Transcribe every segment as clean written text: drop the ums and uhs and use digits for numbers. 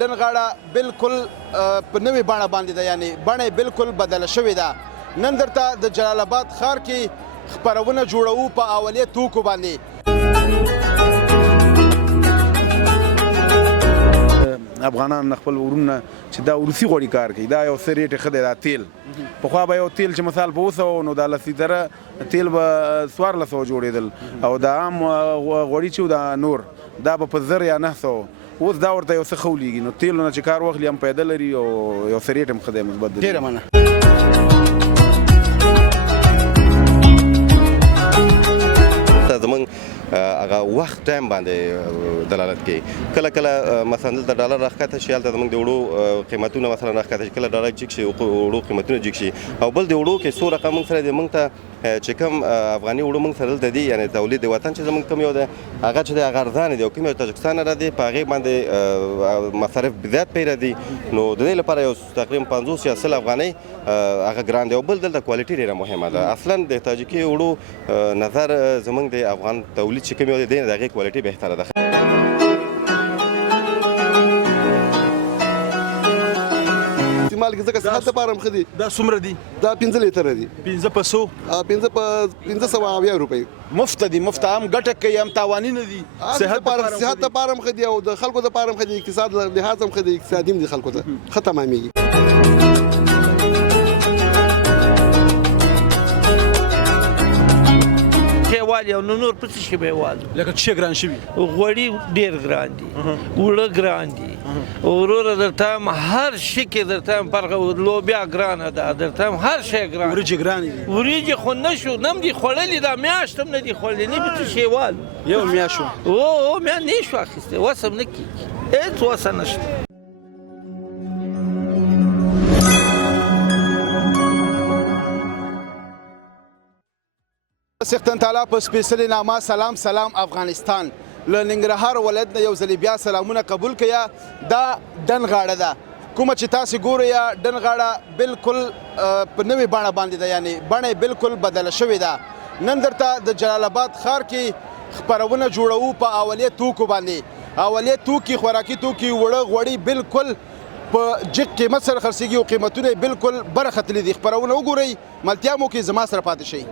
ډنغاړه بالکل په نوې بڼه باندې ده، یعنی بڼه یې بالکل بدله شوې ده. نن درته د جلال آباد ښار کې خپرونه جوړوو په اولیه توکو باندې. افغانان خپل ورونه چې دا روسي غوړي کار کوي، دا یو څه ریټ ښه دی. دا تیل پخوا به یو تیل چې مثال په 200 نو دا 10 لیتره تیل به 1400 جوړېدل، او دا عام غوړي چې دا نور دا به په 1000 یا 900. اوس دا ورته یو څه ښه ولېږي، نو تیلو نه چې کار واخلي هم پیدا لري او یو څه ریټ هم ښه دی مثبت دی. ډېره مننه. زمونږ هغه وخت ټایم باندې دلالت کوي. کله کله مثلا دلته ډالر راښکته شي، هلته زموږ د وړو قیمتونه مثلا راښکته شي، کله ډالر جګ شي، وړو قیمتونه جګ شي. او بل د وړو کې څو رقم موږ سره دی، موږ ته چې کوم افغاني وړو موږ سره دلته دي، یعنې تولید د وطن چې زموږ کوم یو دی هغه چې دی هغه ارزانه دی، او کوم یو تاجکستان نه راځي په هغې باندې مصارف زیات پرې راځي. نو د دې لپاره یو تقریبا 50 یا 100 افغانۍ هغه ګران دی. او بل دلته کوالټي ډېره مهمه ده. اصلا د تاجکي وړو نظر زموږ د افغان تولید چې کوم یو دی د هغې کوالټي بهتره ده. استعمال کې ځکه صحت لپاره هم ښه دي. دا څومره دي؟ دا 15 لیتره دي. 15 په 100؟ 1500 روپۍ. مفت دي، مفت هم ګټه کوي هم تاواني نه دي. صحت لپاره هم ښه دي، او د خلکو لپاره هم ښه دي، اقتصاد لحاظ هم ښه دي، اقتصادي هم دي، خلکو ته ښه تمامېږي. والي او نور پسې شي به والي لکه چې ګران شوي غوړي ډېر ګران دي، وړه ګران دي، وروره درته هر شي کې درته فرق، لوبیا ګرانه ده، درته هر شی ګران. وریجې ګرانې دي؟ وریجې خو نه شو نه دي خوړلي، دا میاشت هم نه دي خوړلي، نه به څه شی والو یو میاشت شو. او میا نه شو اخیستی، وس هم نه کېږي، هېڅ وسه نشته. سختن تعالی په سپېڅلې نامه سلام سلام افغانستان. له ننګرهار ولایت نه یو ځلې بیا سلامونه قبول کړئ. دا ډنغاړه ده کومه چې تاسې ګورئ، ډنغاړه بالکل په نوې بڼه باندې ده، یعنی بڼه یې بالکل بدله شوې ده. نن درته د جلال آباد ښار کې خپرونه جوړوو په اولیه توکو باندې. اولیه توکي، خوراکي توکي، وړه غوړي بالکل په جګ قیمت سره خرڅېږي، او قیمتونه یې بالکل برختلي دي. خپرونه وګورئ، ملتیا مو کې زما سره پاتې شئ.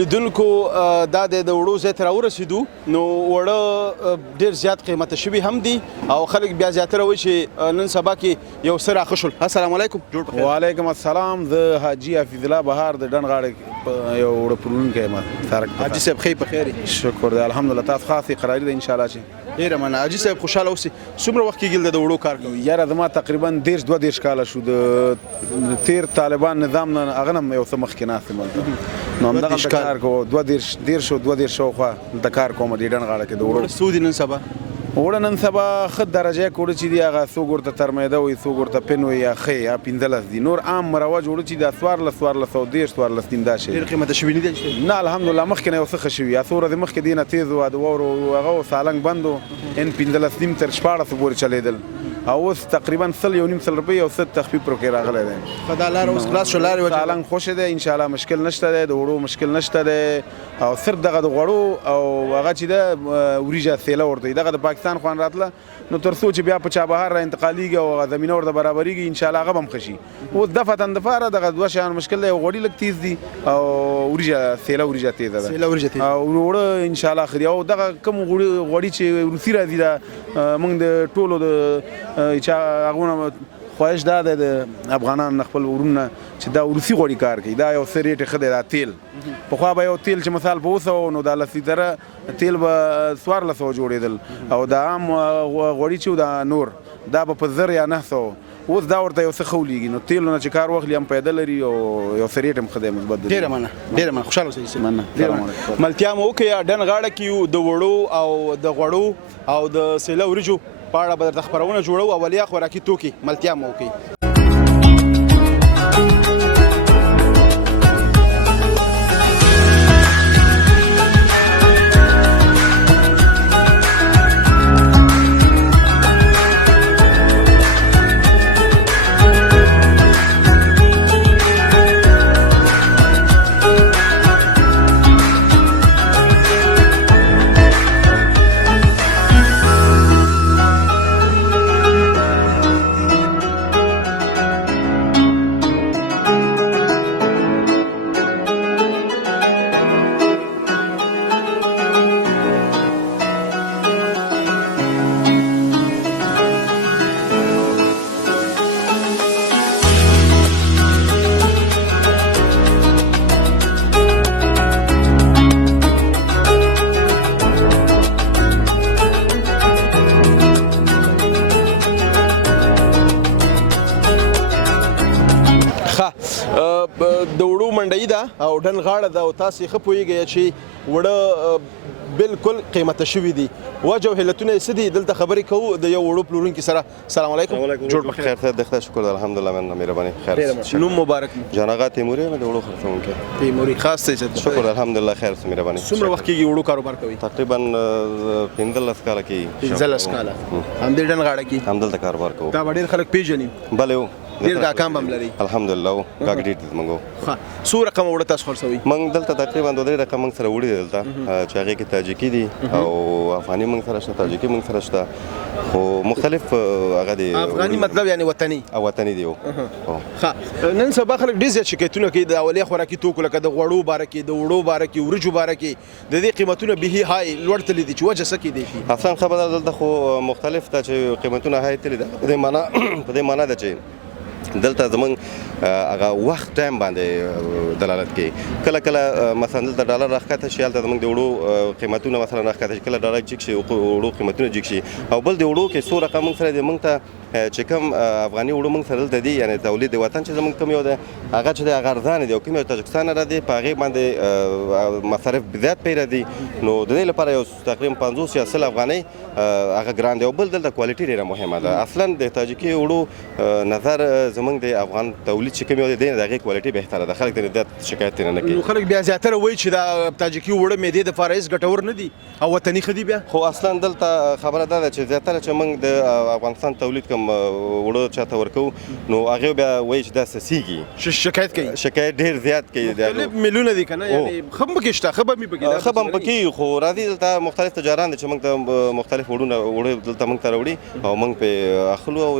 لیدونکو دا د وړو ځای ته راورسېدو، نو وړه ډېر زیات قیمته شوي هم دي، او خلک بیا زیاتره وایي چې نن سبا کې یو څه راښه شول. السلام علیکم. جوړ په خیر. وعلیکم السلام. زه حاجي حفیظ الله بهار د ډنغاړې یو وړه پلورونکی یم. حاجي صاحب ښې په خیر یې؟ شکر دی الحمدلله. تاسو خاصې قراري ده انشاءالله چې ډېره مننه. حاجي صاحب خوشحاله اوسئ. څومره وخت کېږي د وړو کار کوئ؟ یاره زما تقریبا 22 کاله شو. د تیر طالبان نظام نه هغه نه یو څه مخکې ناست یم هلته، نو همدغلته کار کوم. 22 شاوخوا دلته کار کوم د ډنغاړه کې د وړو. څو دي نن سبا؟ وړه نن سبا ښه درجه کوړه چې دی هغه څوک ورته ترمیده وي، څوک ورته پن وي، یا ښې یا 15 دي. نور عام مروج وړه چې دا 1400 دي دا شی ډېر قیمته شوي نه دي؟ نه الحمدلله مخکې نه یو څه ښه شوي. یا څو ورځې مخکې دې نه تیز وه د واورو هغه سالنګ بند و، ان 15 تر 14 پورې چلېدل، او اوس تقریبا 100 روپۍ او څه تخفیف پرې راغلی دی. ښه دا لاره اوس خلاص شو؟ لارې سالنګ خوښې دی انشاءالله، مشکل نشته دی، د وړو مشکل نشته دی، او صرف دغه د غوړو او هغه چې ده وریجه سیله ورته وي، دغه د پاکستان خوان راتله، نو تر څو چې بیا په چابهار را انتقالېږي او هغه زمینه ورته برابرېږي انشاءالله هغه به هم ښه شي. اوس دفعتن دفاره دغه دوه شیان مشکل دی، غوړي لږ تیز دي او وریجه سیله وریجه تیزه ده، او وړه انشاءالله ښه دي. او دغه کوم غوړي چې روسي راځي دا موږ د ټولو د چا هغونه خواهش دا ده د افغانانو خپل ورونه چې دا روسي غوړي کار کوي دا یو څه ریټ ښه دی دا تیل پخوا به یو تیل چې مثال په 200 نو دا 10 لیټره تیل به 1400 جوړېدل او دا عام غوړي چې دا نور دا به په 1000 یا 900 اوس دا ورته یو څه خولیږي نو تیلونه چې کار واخلي هم پیدا لري او یو څه ریټ هم ښه دی مثبت دی. ډېره مننه خوشحاله اوسئ. مننه. ملتیا مو وکړه ډن غاړه کې یو د وړو او د غوړو او د سیله وریجو په اړه به درته خپرونه جوړو اولیا خوراکي توکي ملتیا مو وکړئ. د وړو منډۍ ده او ډن غاړه ده او تاسې ښه پوهېږئ چې وړه بالکل قیمته شوي دي. وجه او علتونه یې څه دي دلته خبرې کوو د یو وړو پلورونکي سره. السلام علیکم. جوړ بخیر. خیر ته د خدای شکر الحمدلله من مهرباني خیر. نوم مبارک. جان آغا تیموري د وړو خرڅونکی. تیموري خاص څه شکر الحمدلله خیر مهرباني. څومره وخت کېږي وړو کاروبار کوي؟ تقریبا 15 کاله کېږي. 15 کاله همدې ډن غاړه کې همدلته کاروبار کوو. دا به ډېر خلک پېژني. بله ډېر کاکام هم لري الحمدلله کاک ډېر دي موږ. څو رقم وړه تاسو خرڅوئ؟ موږ دلته تقریبا 2 رقم موږ سره وړي دلته چې هغې کې تاجکي دي او افغاني موږ سره شته تاجکي موږ سره شته خو مختلف هغه دي. افغاني مطلب یعنی وطني؟ وطني دي. نن سبا خلک ډېر زیات شکایتونه کوي د اولیا خوراکي توکو لکه د غوړو باره کې د وړو باره کې وریجو باره کې د دې قیمتونه بهي هاي لوړ تللي دي چې وجه څه کیدی شي؟ اصلا خبره دلته خو مختلف ده چې قیمتونه هاي تللي ده په دې معنا ده چې دلته زمونږ هغه وخت ټایم باندې دلالت کوي. کله کله مثلا دلته ډالر راښکته شي هلته زمونږ د وړو قیمتونه مثلا راښکته شي کله ډالر جګ شي وړو قیمتونه جګ شي او بل د وړو کې څو رقم موږ سره دی موږ ته چې کوم افغاني وړو موږ سره دلته دي یعنی تولید د وطن چې زمونږ کوم یو دی هغه چې دی هغه ارزانه دی او کوم یو تاجکستان نه راځي په هغې باندې مصارف زیات پرې راځي نو د دې لپاره یو تقریبا 50 یا 100 افغانۍ هغه ګران دی او بل دلته کوالټي ډېره مهمه ده. اصلا د تاجکي وړو نظر زمونږ د افغان تولید چې کوم یو دی د هغې کوالټي بهتره ده خلک ترې زیات شکایت ترې نه کوي. نو خلک بیا زیاتره وایي چې دا تاجکي وړه معدې دپاره هېڅ ګټور نه دي او وطني ښه دي بیا؟ خو اصلا دلته خبره دا ده چې زیاتره چې موږ د افغانستان تولید کوم وړو چاته ورکوو نو هغې بیا وایي چې دا سسیږي شکایت کوي شکایت ډېر زیات کوي. مختلف میلونه دي که نه یعنې ښه هم پکې شته ښه به مې پکې ښه به هم پکې خو راځي دلته مختلف تجاران دي چې موږ ته مختلف وړو دلته موږ ته راوړي او موږ پرې اخلو او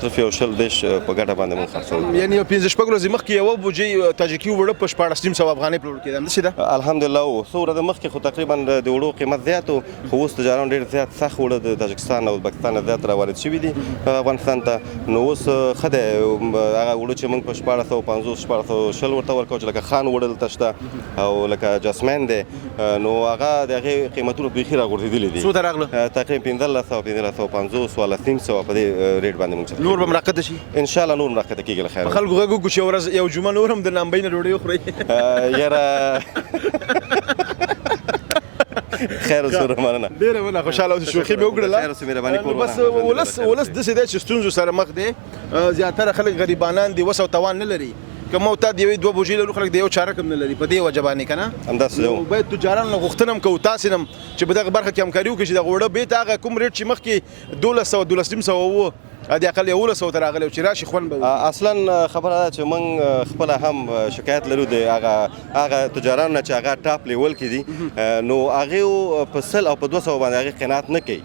صرف یو 100 دیش په ګټه باندې موږ خرڅوو. یعنې یو 15 شپږ ورځې مخکې یوه بوجۍ تاجکي وړه په 1400 افغانۍ پلورل کېده همداسې ده؟ الحمدلله څو ورځې مخکې خو تقریبا د وړو قیمت زیات و خو اوس تجاران ډېر زیات سخت وړه د تاجکستان او ازبکستان نه زیات راوارد شوي دي افغانستان ته نو اوس ښه دی هغه وړه چې موږ په 1450 1420 ورته ورکوو چې لکه خان وړه دلته شته او لکه جاسمین دی نو هغه د هغې قیمتونه بیخي راغورځېدلي دي. څو ته راغله؟ تقریبا 1550 ولا 300 په دې ریټ باندې موږ نور به هم راښکته شي؟ انشاءالله نور هم راښکته کېږي له خیره. په خلکو غږ وکړو چې یو ورځ یو جمعه نور هم د نامبۍ نه ډوډۍ وخورئ. یاره خیر سره مننه. ډېره مننه خوشحاله اوسئ شوخي مې وکړله. خیر اوسئ مهرباني کوم. بس ولس داسې دی چې ستونزو سره مخ دی زیاتره خلک غریبانان دي وس او توان نه لري که ما تا د یوې دوه بوجۍ لرو خلک د یو چارک هم نه لري په دې وجه باندې که نه همداسې نو باید تجارانو نه غوښتنه هم کوو تاسې نه چې په دغه برخه کې همکاري وکړي چې دغه وړه بیت هغه کوم ریټ چې مخکې 1200 و د اقل 1100 ته راغلی چې راشي خوند به اصلا خبره ده چې موږ خپله هم شکایت لرو د هغه تجارانو نه چې هغه ټاپ لیول کې دي نو هغې په 100 او په 200 باندې هغې قناعت نه کوي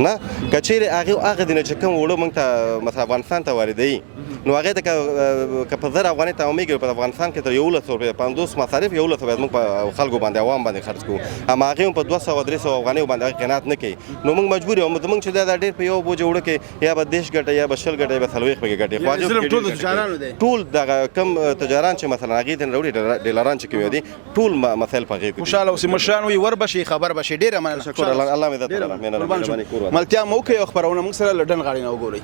نه که چیرې هغې هغه دي نه چې کوم وړه موږ ته مثلا افغانستان ته واردوي نو هغه ته که په 1000 افغانۍ تمامېږي په افغانستان کې تر 1100 روپۍ 50 مصارف 1100 باید موږ په خلکو باندې عوام باندې خرڅ کوو اما هغه په 200 300 افغانۍ باندې قناعت نه کوي نو موږ مجبور یو موږ چې دا ډېر په یو بوجه وړو کې یا به دیش ګټه یا به شل ګټه یا به څلوېښت پکې ګټي ټول دغه کم تجاران چې مثلا هغې ته راوړي ډیلران چې کوي دي ټول مسایل په هغې کې خوشحاله اوسئ مشران وایي ور به شي خبر به شي ډېره مننه الله مې درته مهرباني کوي ملتیا مو کوي او خپرونه موږ سره له ډن غاړې نه وګورئ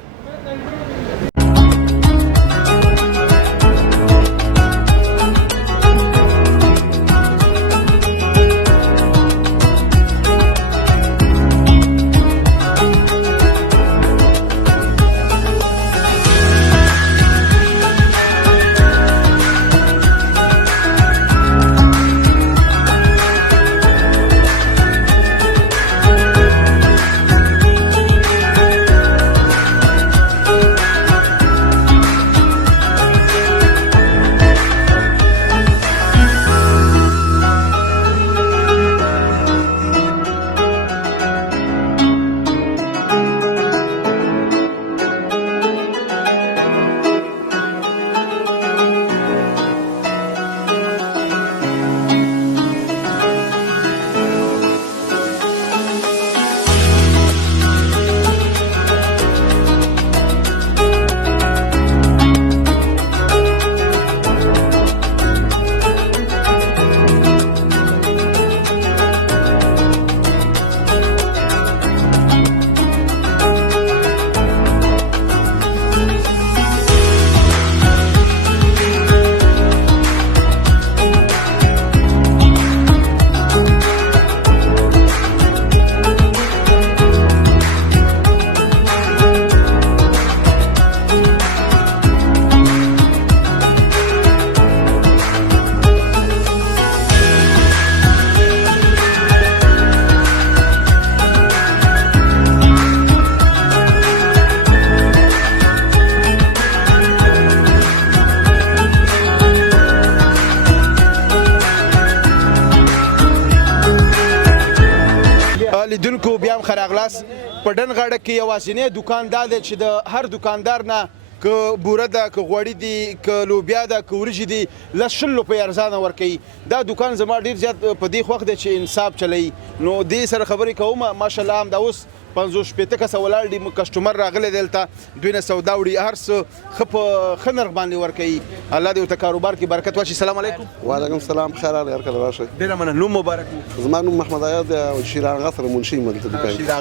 لیدونکو بیا هم ښه راغلاست په ډن غاړه کې یوازینی دوکان دا دی چې د هر دوکاندار نه که بوره ده که غوړي دي که لوبیا ده که وریجې دي لس شل روپۍ ارزانه ورکوي دا دوکان زما ډېر زیات په دې خوښ دی چې انصاف چلوي نو دې سره خبرې کوم ماشاءالله همدا اوس 50 کسه ولاړ دي کسټمر راغلی دی دلته دوی نه سودا وړي هر څه ښه په ښه نرخ باندې ورکوي الله دې ورته کاروبار کې برکت واچي سلام علیکم وعلیکم السلام خیر راغلی هر کله راشئ ډېره مننه نوم مبارک زما نوم محمد عیاض دی او شیر آغا سره منشي یم دلته دوکان شیر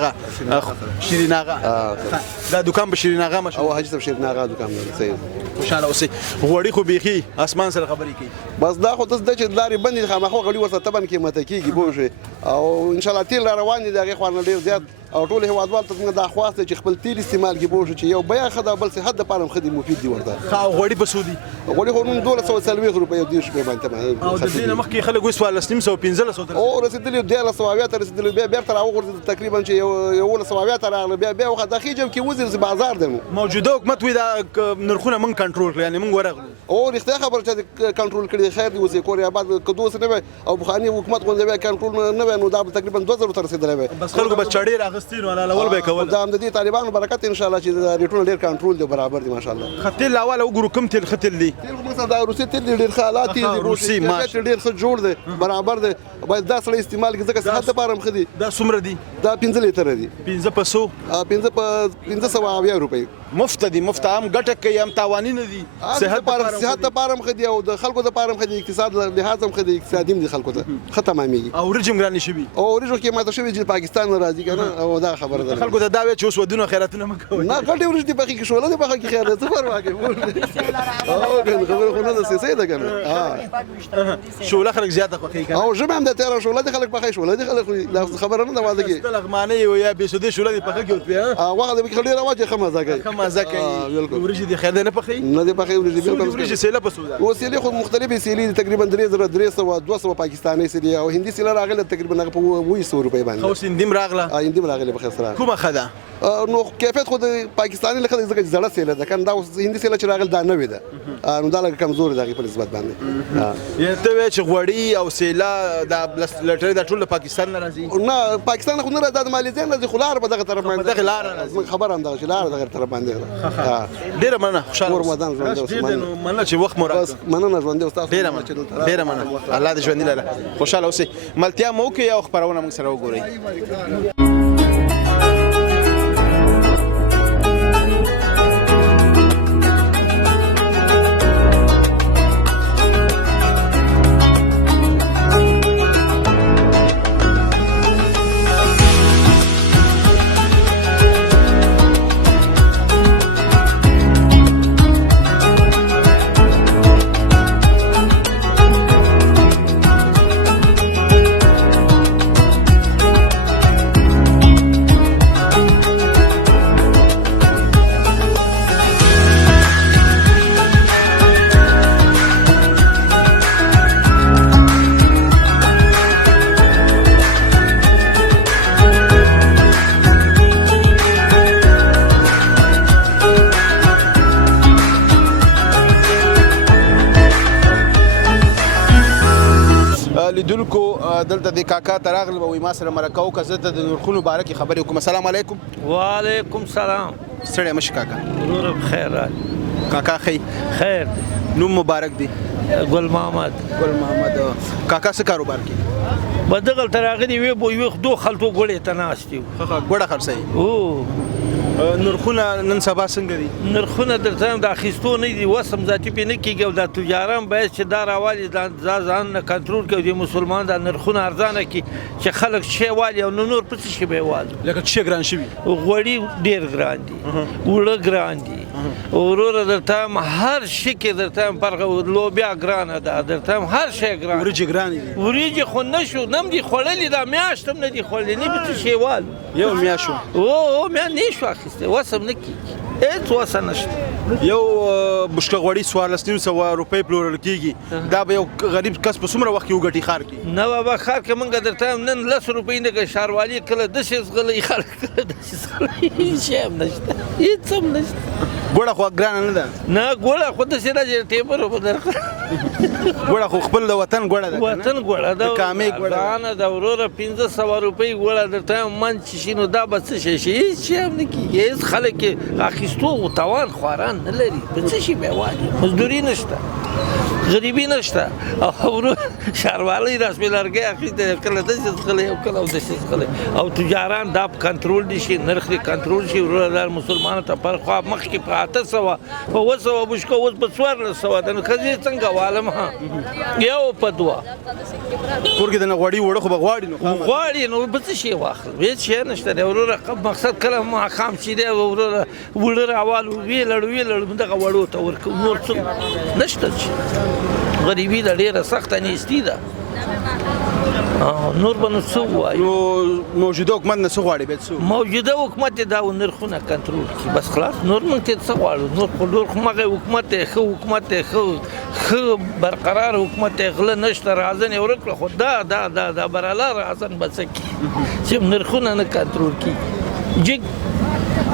آغا شیرین آغا دا دوکان په شیرین آغا مشهور او حاجي صاحب شیرین آغا دوکان دی صحیح خوشحاله اوسئ غوړي خو بیخي اسمان سره خبرې کوي بس دا خو داس د چې لارې بندې دي خامخا غوړي ورته تبن قیمته کېږي پوه شوې او انشاءالله تیل را روان دي د هغې خوا نه ډېر زیات او ټول هیوادوال ته زموږ دا خواست دی چې خپل تیل استعمال کړي پوه شو چې یو بیه ښه ده بل صحت دپاره هم ښه دي مفید دي ورته غوړي په څو دي غوړي خو نن 1240 روپۍ او 30 روپۍ باندې او د دې نه مخکې خلک اوس 1400 او رسېدلي 1300 ته رسېدلي بیا بېرته راوغورځېدل تقریبا چې 1100 ته راغله بیا وخت د خې جب کې وزیر بازار دی موجوده حکومت وی دا نرخونه موږ کنټرول کړو یعنی موږ ورغلو او رښتیا خبره چې کنټرول کړي خیر دی اوس یې کور آباد که دوس نه وي او بخاري حکومت غونډه وي کنټرول نه وي نو دا تقریبا 2000 ته رسېدلی وي بس خلکو به چړې راغستې نو علاوه به کول دا هم د دې طالبانو برکت ان شاء الله چې ریټونه ډېر کنټرول دی برابر دي ماشاءالله خطل لاواله وګورو کوم تل خطل دي تل مثلا دا روسي تل ډېر ښه حالات دي روسي ماشه ډېر ښه جوړ دی برابر دی باید دا سړی استعمال کړي ځکه صحت لپاره هم ښه دي دا څومره دي دا 15 لیټره دي 15 په 100 15 په 1500 روپۍ مفت دي مفت هم ګټه کوي هم تاواني نه دي صحت لپاره هم ښه دي او د خلکو لپاره هم ښه دي اقتصاد لحاظ هم ښه دي اقتصادي هم دي خلکو ته ښه تمامېږي او ورجم ګرانې شوي او ورجو کې ماته شوي چې پاکستان نه راځي که نه او دا خبره ده خلکو ته دا وایي چې اوس ودونه خیراتونه مه کوئ نه غټې ورجې دي پخې کې شوله دي پخه کې خیر ده څه پروا کوي خبره خو نه ده سیسۍ ده که نه شوله خلک زیاته خوښوي او ژبه هم د تېره شوله دي خلک پخې شوله دي خلک خبره نه ده واده کې لغمانۍ یا بېسودې شوله دي پخه کې ورپې وخت د پکې ډېره واچې ښه مزه کوي ښه مزه کوي ورجې دي خیر دی نه پخوي نه دي پخې ورجې بالکل ورجې سیله په څو ده او سیلې خو مختلفې سیلې دي تقریبا 3300 200 پاکستاني سیلې او هندي سیله راغله تقریبا هغه په 200 روپۍ باندې اوس هندیم راغله هندیم راغله بخیر سره کومه ښه ده نو کیفیت خو د پاکستاني لخوا ځکه چې زړه سیله ده کنه دا اوس هندي سیله چې راغله دا نوې ده نو دا لږ کمزورې ده هغې په نسبت باندې یعنې ته وایې چې غوړي او سیله دا لټرۍ دا ټول له پاکستان نه راځي نه پاکستان خو نه راځي دا د مالیزیا نه راځي خو لاره په دغه طرف باندې دغه لاره راځي خبره همدغه چې لاره دغه طرف باندې باندې ډیره مننه خوشاله کور ودان ژوندی اوسه. ډېر نو مننه چې وخت مو بس راکړ مننه ژوندی اوس تاسو ډیره مننه ډیره مننه الله دې ژوندي لره خوشاله اوسئ ملتیا مو وکړئ او خپرونه موږ سره وګورئ لیدونکو دلته د کاکا ته راغلم او ما سره مرکه وکړه زه ته د نرخونو باره کې خبرې وکړم السلام علیکم وعلیکم سلام ستړی مه شي کاکا ورور بخیر راغلی کاکا ښه خیر نوم مبارک دی ګل محمد ګل محمد کاکا څه کاروبار کوي به دغلته راغلي وې به یو دو خلطو ګوړې ته ناست یو ګوړه خرڅوي او نرخونه نن سبا څنګه دي نرخونه درته د اخیستو نه دي وسم ذاتي پې نه کېږي او دا تجاران باید چې دا راوالي ځان نه کنټرول کړي د مسلمان دا نرخونه ارزانه کړي چې خلک شی والي او نور په څه شي به یې والي لکه څه ګران شوي غوړي ډېر ګران دي اوړه ګران دي وروره درته هر شي کې درته فرق لوبیا ګرانه ده درته هر شی ګران وریجې ګرانې دي وریجې خو نه شو نه دي خوړلي دا میاشت هم نه دي خوړلي نه به څه شی والو یو میاشت شو او میا نه شو اخیستی وسم نه کېږي هېڅ وسه نشته یو بشکه غوړي 1400 روپۍ پلورل کېږي دا به یو غریب کس په څومره وخت کې وګټي ښار کې نه بابا ښار کې موږ درته نن 10 روپۍ نه کوي ښاروالي کله داسې زغلی خلک کله داسې زغلی هېڅ شی هم نشته هېڅ هم نشته ګوړه خو ګرانه نه ده نه ګوړه خو داسې نه چې ټیبر به درکړه ګوړه خو خپل د وطن ګوړه ده وطن ګوړه ده کامې ګوړه ګرانه ده وروره 1500 روپۍ ګوړه درته من چې شي نو دا به څه شی شي هېڅ شی هم نه کېږي هېڅ خلک یې اخیستو توان خواران نه لري په څه شي به یې والي مزدوري نشته غریبي نشته او ورور ښاروالۍ رسمي لرګی اخیستی کله داسې زغلی او کله داسې زغلی او تجاران دا کنټرول دي شي نرخ دې کنټرول شي وروره دا مسلمانانو ته پرخوا مخکې په 800 په 200 بشکه اوس په 1400 ده نو ښځې څنګه والم ها یو په دوه کور کې د نه غوړي وړه خو به غواړي نو غواړي نو به څه شی واخلم هېڅ شی نشته دی وروره مقصد کله ماښام چې دی وروره وړه راوالو ویې لړ دغه وړو ته ورکوو نور څه نشته چې غریبي ده ډېره سخته نیستي ده نور به نو څه ووایو نو موجوده حکومت نه څه غواړي باید څه موجوده حکومت یې دا نرخونه کنټرول کړي بس خلاص نور موږ ته څه غواړو نور خو مغه حکومت دی ښه حکومت دی ښه برقرار حکومت دی غله نشته رازن یې ورکړه خو دا براله رازن به څه کړي چې نرخونه نه کنټرول کړي جګ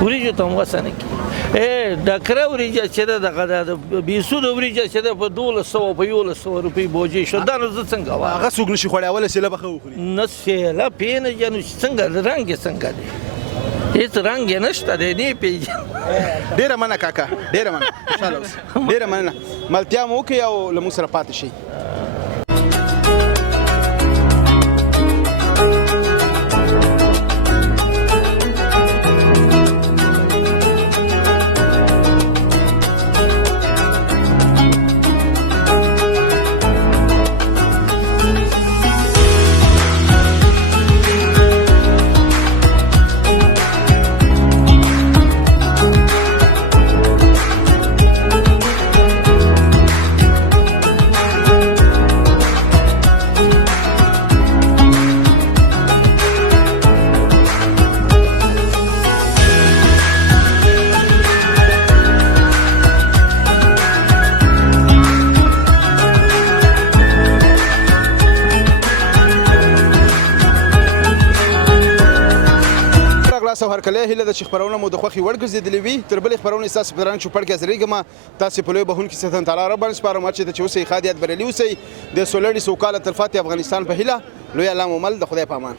وریجو ته هم وسه نه کړي دا کره وریجه چې ده دغه د بیسوده وریجه چې ده په 1200 په 1100 روپۍ بوجۍ شو دا نو زه څنګه وایم هغه څوک نشي خوړی اوله سیله به ښه وخوري نه سیله پې نه جنو څنګه رنګ یې څنګه دی هېڅ رنګ یې نشته دی نه یې پېژنم ډېره مننه کاکا ډېره مننه خوشحاله اوسئ ډېره مننه ملتیا مو وکړئ او له موږ سره پاتې شئ تاسو هرکله هیله د خبرونه مو د خوخي وړ ګرځېدلې وي تر بلې خبرونه تاسو په درنګ چوپړ کې حاضرېږم تاسو په لوی بهون کې ستن تعالی رب سپارم چې د چوسې خادیات بریلی اوسئ د سولړی سوکاله تلفات افغانستان په هیله لوی علامه مل د خدای په امان